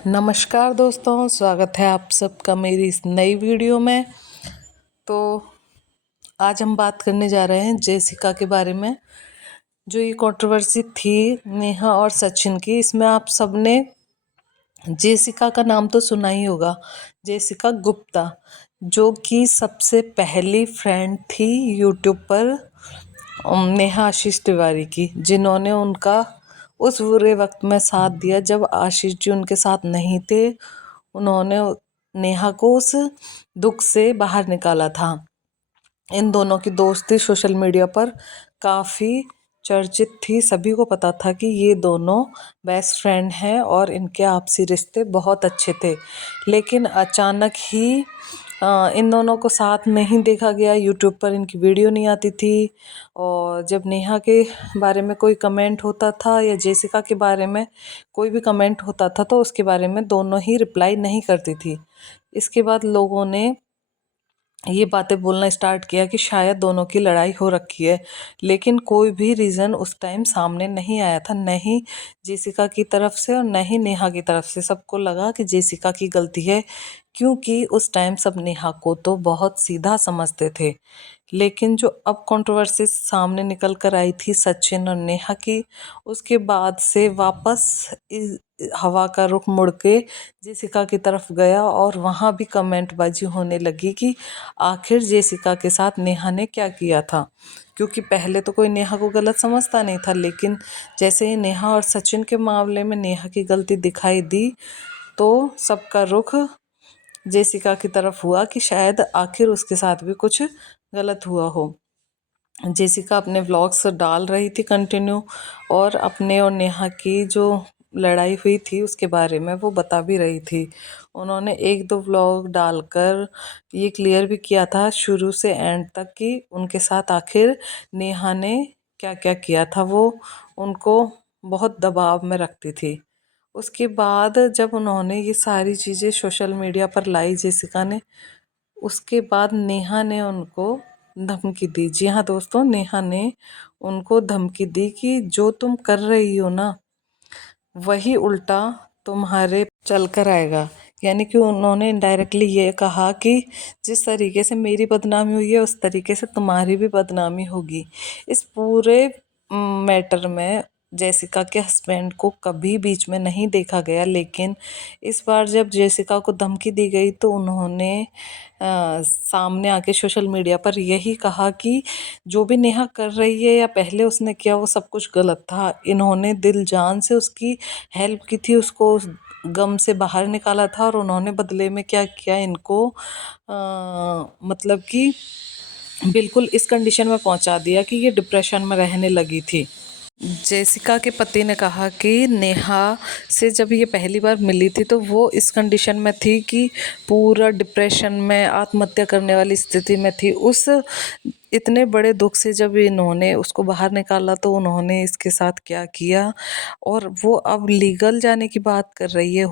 नमस्कार दोस्तों, स्वागत है आप सबका मेरी इस नई वीडियो में। तो आज हम बात करने जा रहे हैं जेसिका के बारे में। जो ये कंट्रोवर्सी थी नेहा और सचिन की, इसमें आप सबने जेसिका का नाम तो सुना ही होगा। जेसिका गुप्ता, जो कि सबसे पहली फ्रेंड थी यूट्यूब पर नेहा आशीष तिवारी की, जिन्होंने उनका उस बुरे वक्त में साथ दिया जब आशीष जी उनके साथ नहीं थे। उन्होंने नेहा को उस दुख से बाहर निकाला था। इन दोनों की दोस्ती सोशल मीडिया पर काफ़ी चर्चित थी। सभी को पता था कि ये दोनों बेस्ट फ्रेंड हैं और इनके आपसी रिश्ते बहुत अच्छे थे। लेकिन अचानक ही इन दोनों को साथ नहीं देखा गया। यूट्यूब पर इनकी वीडियो नहीं आती थी, और जब नेहा के बारे में कोई कमेंट होता था या जेसिका के बारे में कोई भी कमेंट होता था तो उसके बारे में दोनों ही रिप्लाई नहीं करती थी। इसके बाद लोगों ने ये बातें बोलना स्टार्ट किया कि शायद दोनों की लड़ाई हो रखी है, लेकिन कोई भी रीज़न उस टाइम सामने नहीं आया था, न ही जेसिका की तरफ से और न ही नेहा की तरफ से। सबको लगा कि जेसिका की गलती है, क्योंकि उस टाइम सब नेहा को तो बहुत सीधा समझते थे। लेकिन जो अब कंट्रोवर्सी सामने निकल कर आई थी सचिन और नेहा की, उसके बाद से वापस हवा का रुख मुड़ के जेसिका की तरफ गया और वहाँ भी कमेंटबाजी होने लगी कि आखिर जेसिका के साथ नेहा ने क्या किया था। क्योंकि पहले तो कोई नेहा को गलत समझता नहीं था, लेकिन जैसे ही नेहा और सचिन के मामले में नेहा की गलती दिखाई दी तो सबका रुख जेसिका की तरफ हुआ कि शायद आखिर उसके साथ भी कुछ गलत हुआ हो। जेसिका अपने व्लॉग्स डाल रही थी कंटिन्यू, और अपने और नेहा की जो लड़ाई हुई थी उसके बारे में वो बता भी रही थी। उन्होंने एक दो व्लॉग डालकर ये क्लियर भी किया था शुरू से एंड तक कि उनके साथ आखिर नेहा ने क्या क्या किया था। वो उनको बहुत दबाव में रखती थी। उसके बाद जब उन्होंने ये सारी चीज़ें सोशल मीडिया पर लाई जेसिका ने, उसके बाद नेहा ने उनको धमकी दी। जी हाँ दोस्तों, नेहा ने उनको धमकी दी कि जो तुम कर रही हो ना, वही उल्टा तुम्हारे चल कर आएगा। यानी कि उन्होंने इनडायरेक्टली ये कहा कि जिस तरीके से मेरी बदनामी हुई है उस तरीके से तुम्हारी भी बदनामी होगी। इस पूरे मैटर में जेसिका के हस्बैंड को कभी बीच में नहीं देखा गया, लेकिन इस बार जब जेसिका को धमकी दी गई तो उन्होंने सामने आके सोशल मीडिया पर यही कहा कि जो भी नेहा कर रही है या पहले उसने किया वो सब कुछ गलत था। इन्होंने दिल जान से उसकी हेल्प की थी, उसको उस गम से बाहर निकाला था, और उन्होंने बदले में क्या किया, इनको मतलब कि बिल्कुल इस कंडीशन में पहुंचा दिया कि ये डिप्रेशन में रहने लगी थी। जेसिका के पति ने कहा कि नेहा से जब ये पहली बार मिली थी तो वो इस कंडीशन में थी कि पूरा डिप्रेशन में आत्महत्या करने वाली स्थिति में थी। उस इतने बड़े दुख से जब इन्होंने उसको बाहर निकाला तो उन्होंने इसके साथ क्या किया, और वो अब लीगल जाने की बात कर रही है।